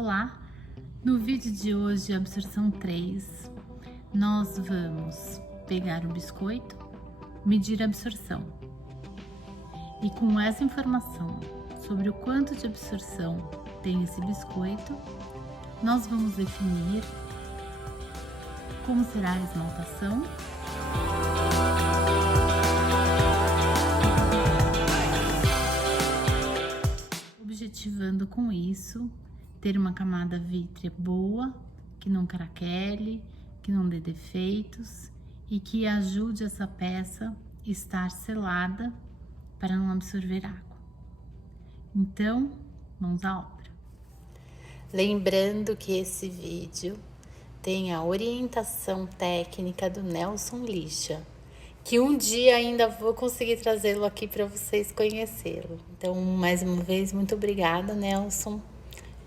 Olá! No vídeo de hoje, absorção 3, nós vamos pegar o biscoito, medir a absorção. E com essa informação sobre o quanto de absorção tem esse biscoito, nós vamos definir como será a esmaltação, objetivando com isso ter uma camada vítrea boa, que não craquele, que não dê defeitos e que ajude essa peça a estar selada para não absorver água. Então, vamos à obra. Lembrando que esse vídeo tem a orientação técnica do Nelson Lixa, que um dia ainda vou conseguir trazê-lo aqui para vocês conhecê-lo. Então, mais uma vez, muito obrigada, Nelson,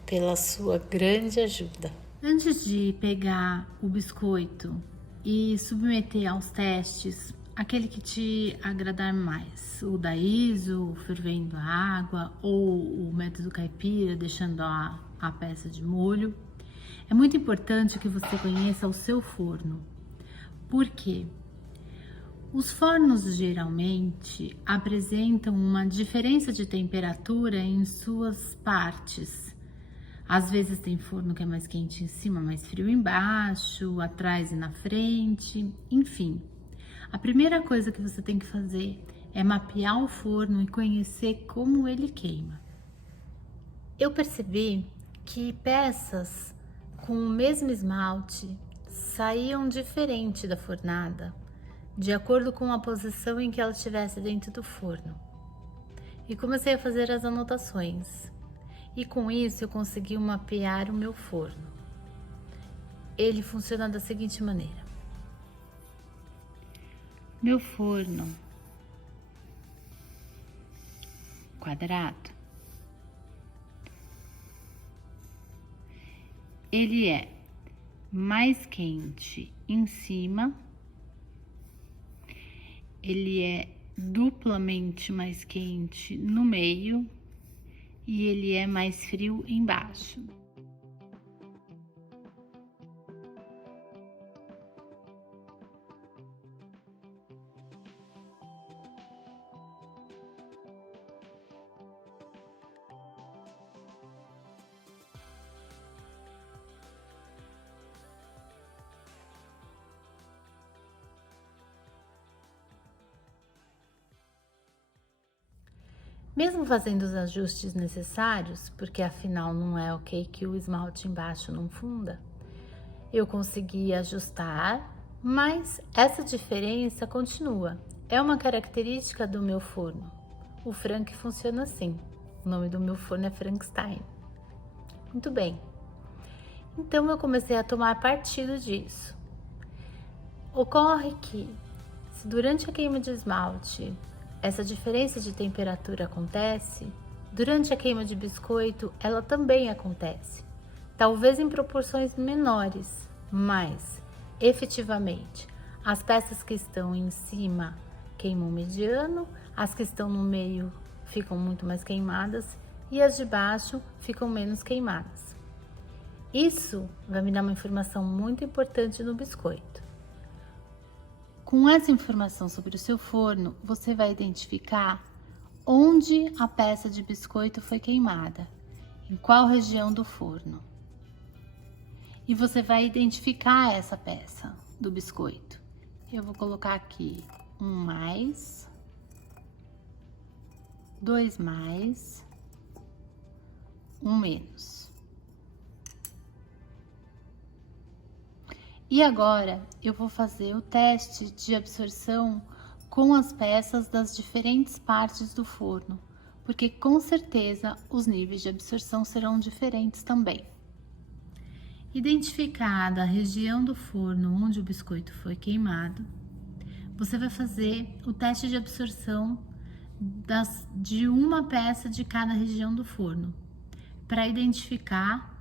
pela sua grande ajuda. Antes de pegar o biscoito e submeter aos testes, aquele que te agradar mais, o da ISO, fervendo a água, ou o método caipira, deixando a peça de molho, é muito importante que você conheça o seu forno. Por quê? Os fornos geralmente apresentam uma diferença de temperatura em suas partes. Às vezes tem forno que é mais quente em cima, mais frio embaixo, atrás e na frente, enfim. A primeira coisa que você tem que fazer é mapear o forno e conhecer como ele queima. Eu percebi que peças com o mesmo esmalte saíam diferente da fornada, de acordo com a posição em que ela estivesse dentro do forno. E comecei a fazer as anotações. E com isso eu consegui mapear o meu forno. Ele funciona da seguinte maneira. Meu forno quadrado, ele é mais quente em cima, ele é duplamente mais quente no meio e ele é mais frio embaixo. Mesmo fazendo os ajustes necessários, porque afinal não é ok que o esmalte embaixo não funda, eu consegui ajustar, mas essa diferença continua. É uma característica do meu forno. O Frank funciona assim. O nome do meu forno é Frankenstein. Muito bem. Então eu comecei a tomar partido disso. Ocorre que, se durante a queima de esmalte essa diferença de temperatura acontece, durante a queima de biscoito ela também acontece. Talvez em proporções menores, mas efetivamente as peças que estão em cima queimam mediano, as que estão no meio ficam muito mais queimadas e as de baixo ficam menos queimadas. Isso vai me dar uma informação muito importante no biscoito. Com essa informação sobre o seu forno, você vai identificar onde a peça de biscoito foi queimada, em qual região do forno. E você vai identificar essa peça do biscoito. Eu vou colocar aqui 1 mais, 2 mais, 1 menos. E agora eu vou fazer o teste de absorção com as peças das diferentes partes do forno, porque com certeza os níveis de absorção serão diferentes também. Identificada a região do forno onde o biscoito foi queimado, você vai fazer o teste de absorção de uma peça de cada região do forno, para identificar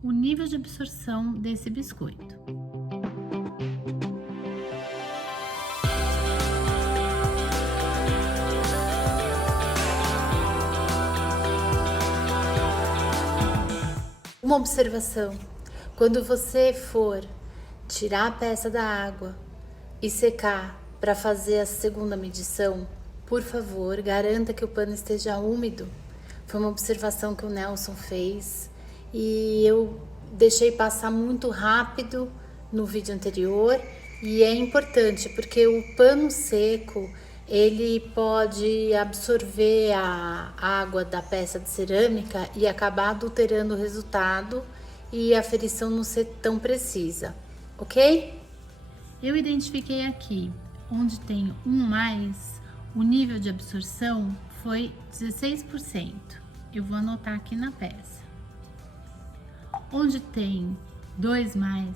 o nível de absorção desse biscoito. Uma observação: quando você for tirar a peça da água e secar para fazer a segunda medição, por favor, garanta que o pano esteja úmido. Foi uma observação que o Nelson fez e eu deixei passar muito rápido no vídeo anterior, e é importante porque o pano seco ele pode absorver a água da peça de cerâmica e acabar adulterando o resultado e a aferição não ser tão precisa, ok? Eu identifiquei aqui, onde tem mais, o nível de absorção foi 16%. Eu vou anotar aqui na peça. Onde tem 2+,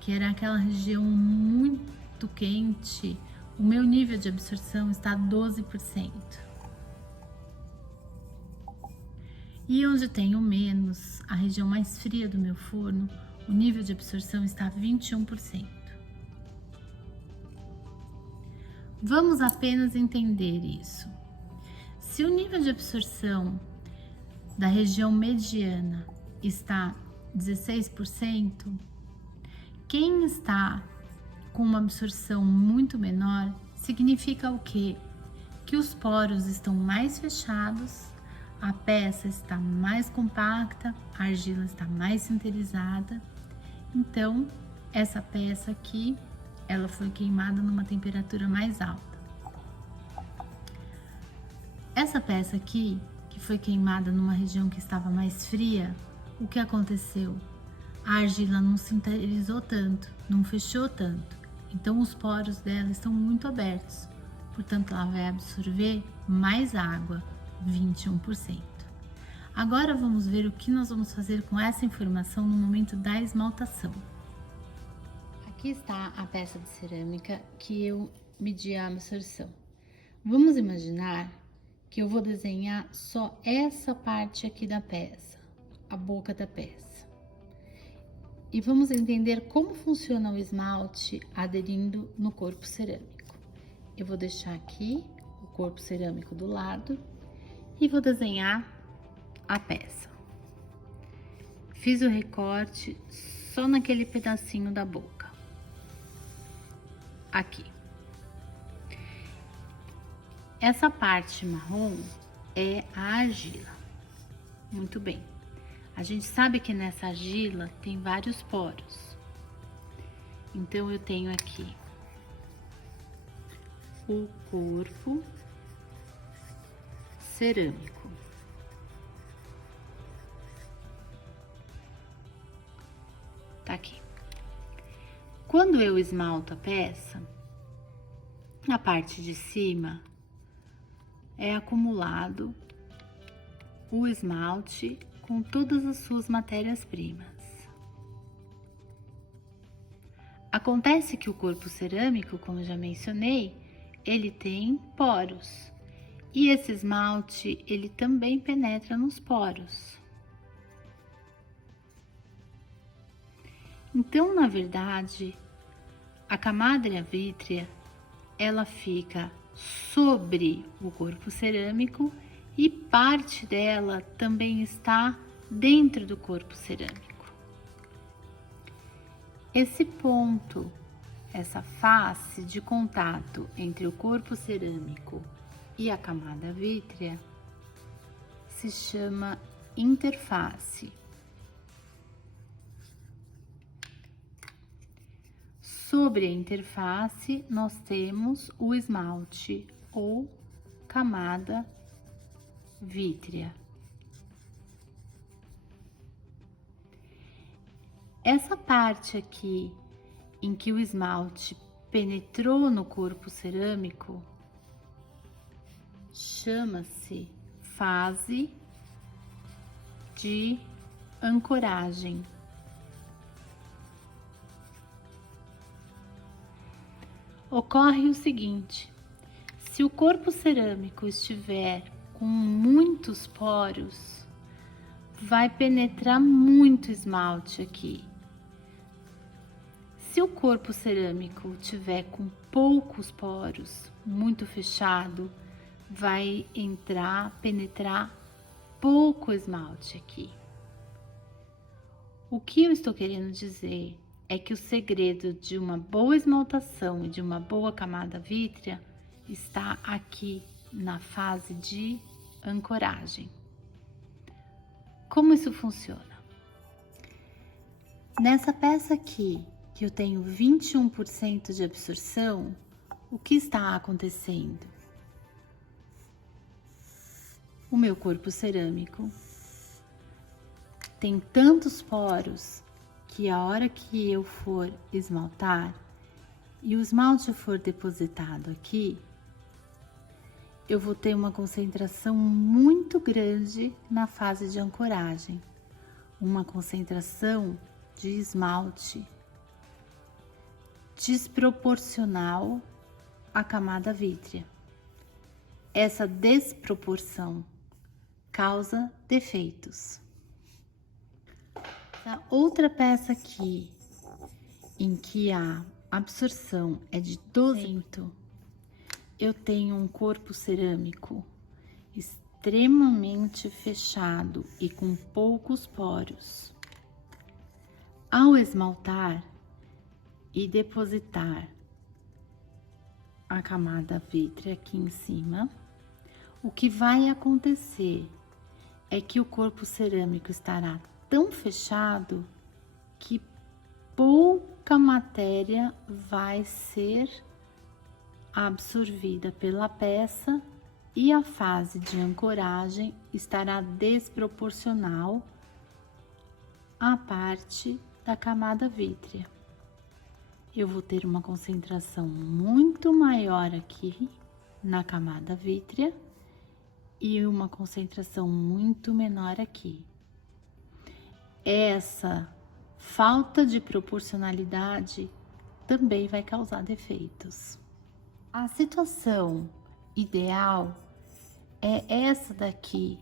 que era aquela região muito quente, o meu nível de absorção está 12%. E onde tem o menos, a região mais fria do meu forno, o nível de absorção está 21%. Vamos apenas entender isso. Se o nível de absorção da região mediana está 16%, quem está com uma absorção muito menor significa o quê? Que os poros estão mais fechados, a peça está mais compacta, a argila está mais sinterizada. Então, essa peça aqui, ela foi queimada numa temperatura mais alta. Essa peça aqui, que foi queimada numa região que estava mais fria, o que aconteceu? A argila não sinterizou tanto, não fechou tanto. Então os poros dela estão muito abertos. Portanto, ela vai absorver mais água, 21%. Agora vamos ver o que nós vamos fazer com essa informação no momento da esmaltação. Aqui está a peça de cerâmica que eu medi a absorção. Vamos imaginar que eu vou desenhar só essa parte aqui da peça, a boca da peça. E vamos entender como funciona o esmalte aderindo no corpo cerâmico. Eu vou deixar aqui o corpo cerâmico do lado e vou desenhar a peça. Fiz o recorte só naquele pedacinho da boca. Aqui. Essa parte marrom é a argila. Muito bem. A gente sabe que nessa argila tem vários poros. Então, eu tenho aqui o corpo cerâmico. Tá aqui. Quando eu esmalto a peça, na parte de cima é acumulado o esmalte com todas as suas matérias-primas. Acontece que o corpo cerâmico, como eu já mencionei, ele tem poros. E esse esmalte, ele também penetra nos poros. Então, na verdade, a camada vítrea, ela fica sobre o corpo cerâmico e parte dela também está dentro do corpo cerâmico. Esse ponto, essa face de contato entre o corpo cerâmico e a camada vítrea se chama interface. Sobre a interface, nós temos o esmalte ou camada vítrea. Essa parte aqui em que o esmalte penetrou no corpo cerâmico chama-se fase de ancoragem. Ocorre o seguinte: se o corpo cerâmico estiver com muitos poros, vai penetrar muito esmalte aqui. Se o corpo cerâmico tiver com poucos poros, muito fechado, vai penetrar pouco esmalte aqui. O que eu estou querendo dizer é que o segredo de uma boa esmaltação e de uma boa camada vítrea está aqui na fase de ancoragem. Como isso funciona? Nessa peça aqui, que eu tenho 21% de absorção, o que está acontecendo? O meu corpo cerâmico tem tantos poros que a hora que eu for esmaltar e o esmalte for depositado aqui, eu vou ter uma concentração muito grande na fase de ancoragem, uma concentração de esmalte desproporcional à camada vítrea. Essa desproporção causa defeitos. A outra peça aqui, em que a absorção é de 12%, eu tenho um corpo cerâmico extremamente fechado e com poucos poros. Ao esmaltar e depositar a camada vítrea aqui em cima, o que vai acontecer é que o corpo cerâmico estará tão fechado que pouca matéria vai ser absorvida pela peça e a fase de ancoragem estará desproporcional à parte da camada vítrea. Eu vou ter uma concentração muito maior aqui na camada vítrea e uma concentração muito menor aqui. Essa falta de proporcionalidade também vai causar defeitos. A situação ideal é essa daqui,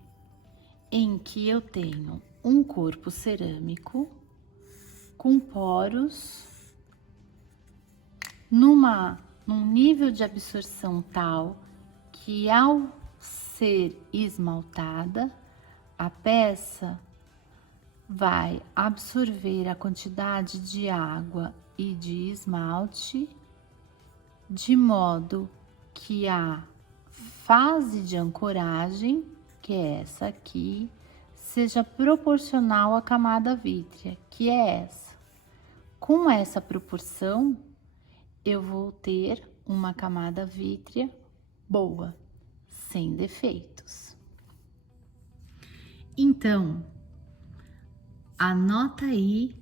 em que eu tenho um corpo cerâmico com poros num nível de absorção tal que, ao ser esmaltada, a peça vai absorver a quantidade de água e de esmalte, de modo que a fase de ancoragem, que é essa aqui, seja proporcional à camada vítrea, que é essa. Com essa proporção, eu vou ter uma camada vítrea boa, sem defeitos. Então, anota aí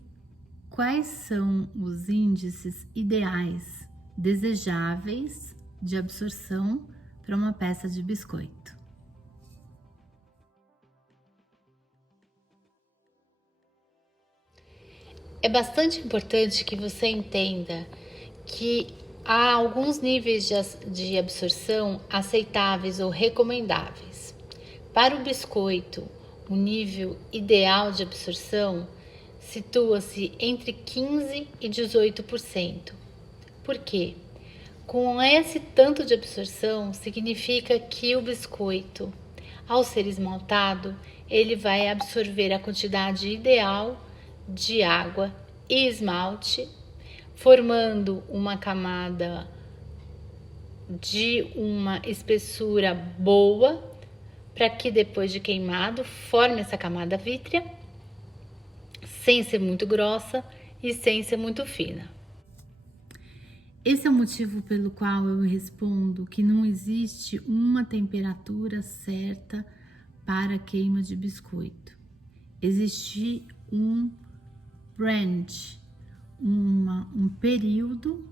quais são os índices ideais desejáveis de absorção para uma peça de biscoito. É bastante importante que você entenda que há alguns níveis de absorção aceitáveis ou recomendáveis. Para o biscoito, o nível ideal de absorção situa-se entre 15% e 18%. Por quê? Com esse tanto de absorção, significa que o biscoito, ao ser esmaltado, ele vai absorver a quantidade ideal de água e esmalte, formando uma camada de uma espessura boa, para que depois de queimado forme essa camada vítrea, sem ser muito grossa e sem ser muito fina. Esse é o motivo pelo qual eu respondo que não existe uma temperatura certa para queima de biscoito. Existe um range, um período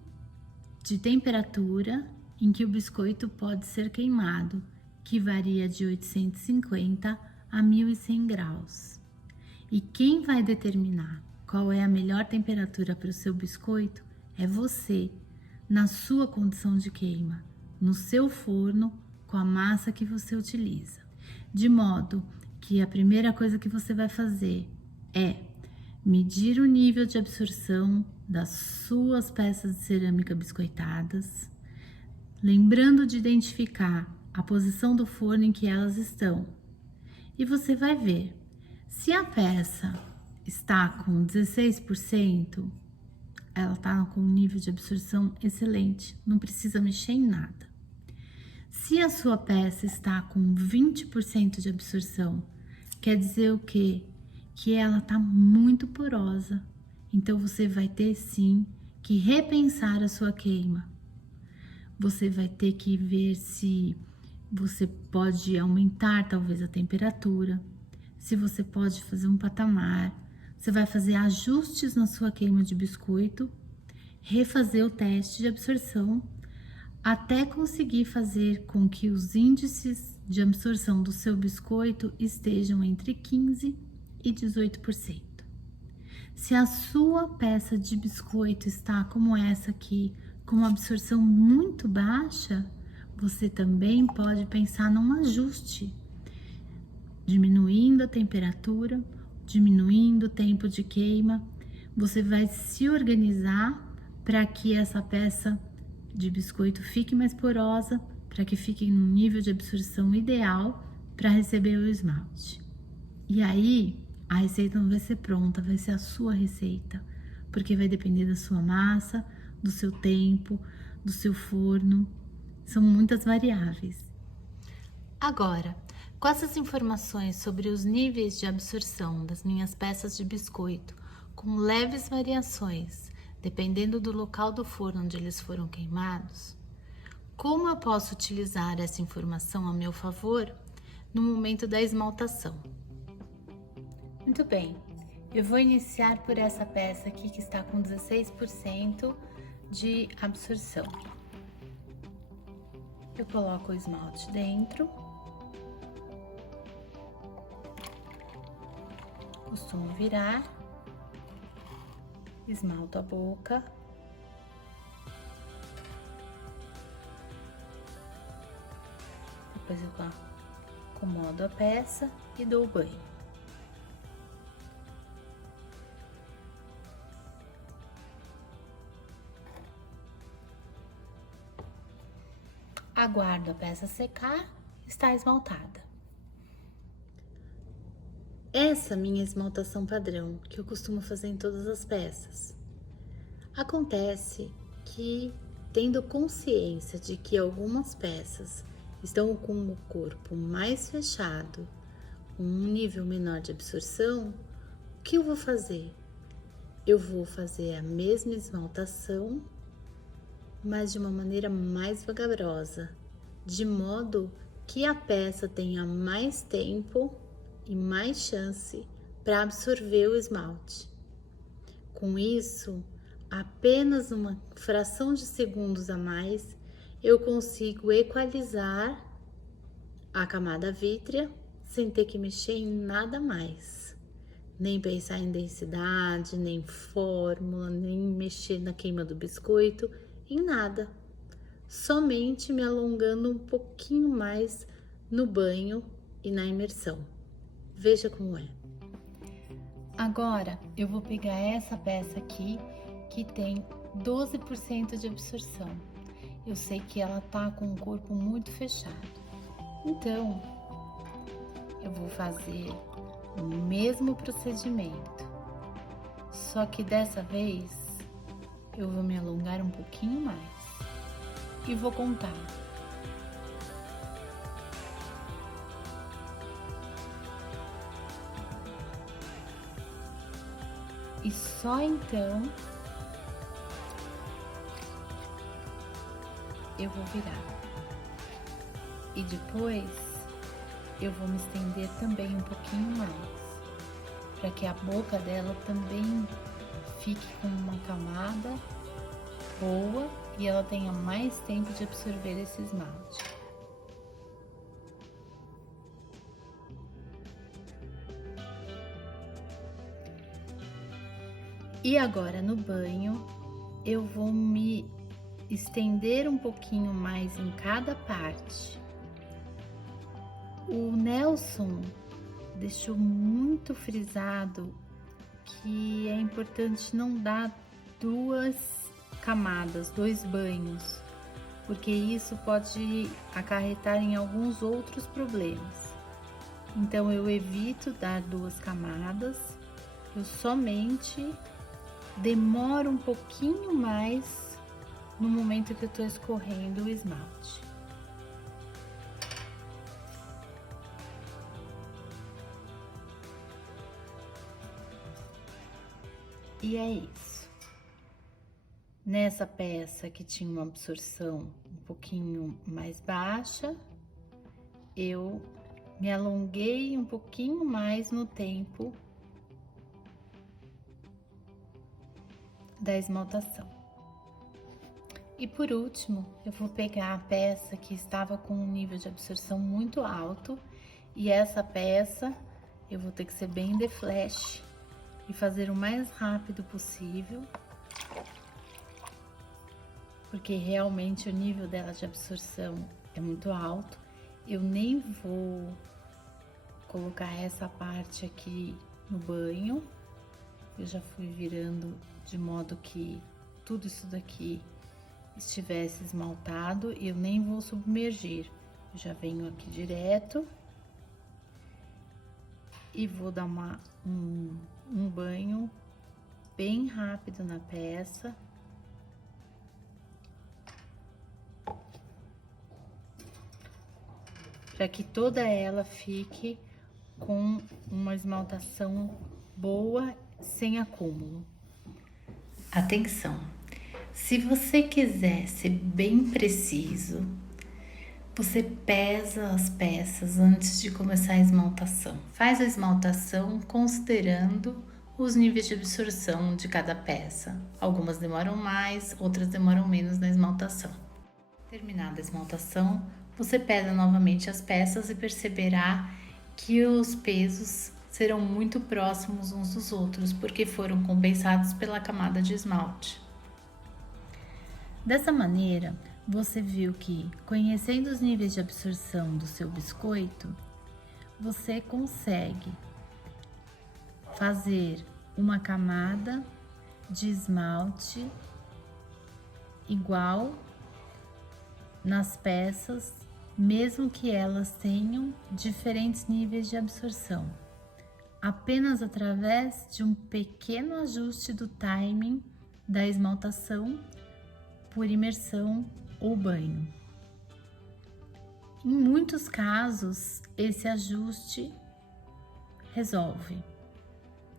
de temperatura em que o biscoito pode ser queimado, que varia de 850 a 1100 graus. E quem vai determinar qual é a melhor temperatura para o seu biscoito é você, na sua condição de queima, no seu forno, com a massa que você utiliza. De modo que a primeira coisa que você vai fazer é medir o nível de absorção das suas peças de cerâmica biscoitadas, lembrando de identificar a posição do forno em que elas estão. E você vai ver, se a peça está com 16%, ela está com um nível de absorção excelente, não precisa mexer em nada. Se a sua peça está com 20% de absorção, quer dizer o quê? Que ela está muito porosa. Então, você vai ter sim que repensar a sua queima. Você vai ter que ver se você pode aumentar talvez a temperatura, se você pode fazer um patamar, você vai fazer ajustes na sua queima de biscoito, refazer o teste de absorção, até conseguir fazer com que os índices de absorção do seu biscoito estejam entre 15% e 18%. Se a sua peça de biscoito está como essa aqui, com uma absorção muito baixa, você também pode pensar num ajuste, diminuindo a temperatura, diminuindo o tempo de queima. Você vai se organizar para que essa peça de biscoito fique mais porosa, para que fique no nível de absorção ideal para receber o esmalte. E aí, a receita não vai ser pronta, vai ser a sua receita, porque vai depender da sua massa, do seu tempo, do seu forno, são muitas variáveis. Agora, com essas informações sobre os níveis de absorção das minhas peças de biscoito, com leves variações, dependendo do local do forno onde eles foram queimados, como eu posso utilizar essa informação a meu favor no momento da esmaltação? Muito bem, eu vou iniciar por essa peça aqui que está com 16% de absorção. Eu coloco o esmalte dentro, costumo virar, esmalto a boca, depois eu acomodo a peça e dou o banho. Aguardo a peça secar, está esmaltada. Essa minha esmaltação padrão, que eu costumo fazer em todas as peças. Acontece que, tendo consciência de que algumas peças estão com o corpo mais fechado, com um nível menor de absorção, o que eu vou fazer? Eu vou fazer a mesma esmaltação, mas de uma maneira mais vagarosa, de modo que a peça tenha mais tempo e mais chance para absorver o esmalte. Com isso, apenas uma fração de segundos a mais, eu consigo equalizar a camada vítrea sem ter que mexer em nada mais. Nem pensar em densidade, nem fórmula, nem mexer na queima do biscoito, em nada. Somente me alongando um pouquinho mais no banho e na imersão. Veja como é. Agora eu vou pegar essa peça aqui que tem 12% de absorção. Eu sei que ela tá com o corpo muito fechado. Então, eu vou fazer o mesmo procedimento. Só que dessa vez eu vou me alongar um pouquinho mais. E vou contar. E só então eu vou virar. E depois eu vou me estender também um pouquinho mais, para que a boca dela também fique com uma camada boa e ela tenha mais tempo de absorver esse esmalte. E agora no banho eu vou me estender um pouquinho mais em cada parte. O Nelson deixou muito frisado que é importante não dar duas camadas, 2 banhos, porque isso pode acarretar em alguns outros problemas. Então eu evito dar 2 camadas, eu somente demoro um pouquinho mais no momento que eu tô escorrendo o esmalte. E é isso. Nessa peça que tinha uma absorção um pouquinho mais baixa, eu me alonguei um pouquinho mais no tempo da esmaltação. E por último, eu vou pegar a peça que estava com um nível de absorção muito alto, e essa peça eu vou ter que ser bem de flash e fazer o mais rápido possível, porque realmente o nível dela de absorção é muito alto. Eu nem vou colocar essa parte aqui no banho, eu já fui virando de modo que tudo isso daqui estivesse esmaltado, e eu nem vou submergir, eu já venho aqui direto e vou dar um banho bem rápido na peça, para que toda ela fique com uma esmaltação boa, sem acúmulo. Atenção! Se você quiser ser bem preciso, você pesa as peças antes de começar a esmaltação. Faz a esmaltação considerando os níveis de absorção de cada peça. Algumas demoram mais, outras demoram menos na esmaltação. Terminada a esmaltação, você pesa novamente as peças e perceberá que os pesos serão muito próximos uns dos outros, porque foram compensados pela camada de esmalte. Dessa maneira, você viu que, conhecendo os níveis de absorção do seu biscoito, você consegue fazer uma camada de esmalte igual nas peças, mesmo que elas tenham diferentes níveis de absorção, apenas através de um pequeno ajuste do timing da esmaltação por imersão ou banho. Em muitos casos, esse ajuste resolve,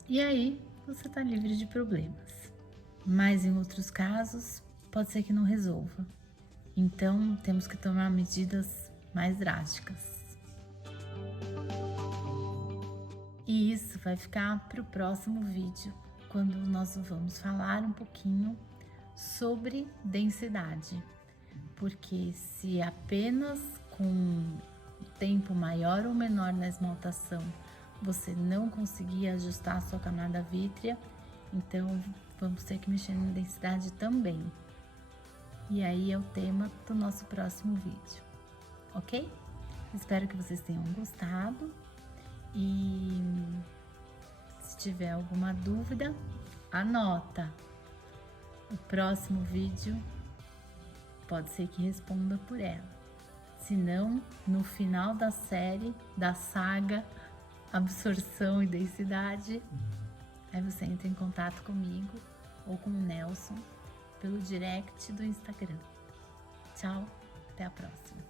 e aí você está livre de problemas. Mas em outros casos, pode ser que não resolva. Então, temos que tomar medidas mais drásticas. E isso vai ficar para o próximo vídeo, quando nós vamos falar um pouquinho sobre densidade, porque se apenas com tempo maior ou menor na esmaltação você não conseguir ajustar a sua camada vítrea, então vamos ter que mexer na densidade também. E aí é o tema do nosso próximo vídeo, ok? Espero que vocês tenham gostado, e se tiver alguma dúvida, anota. O próximo vídeo pode ser que responda por ela. Se não, no final da série, da saga Absorção e Densidade, aí você entra em contato comigo ou com o Nelson pelo direct do Instagram. Tchau, até a próxima.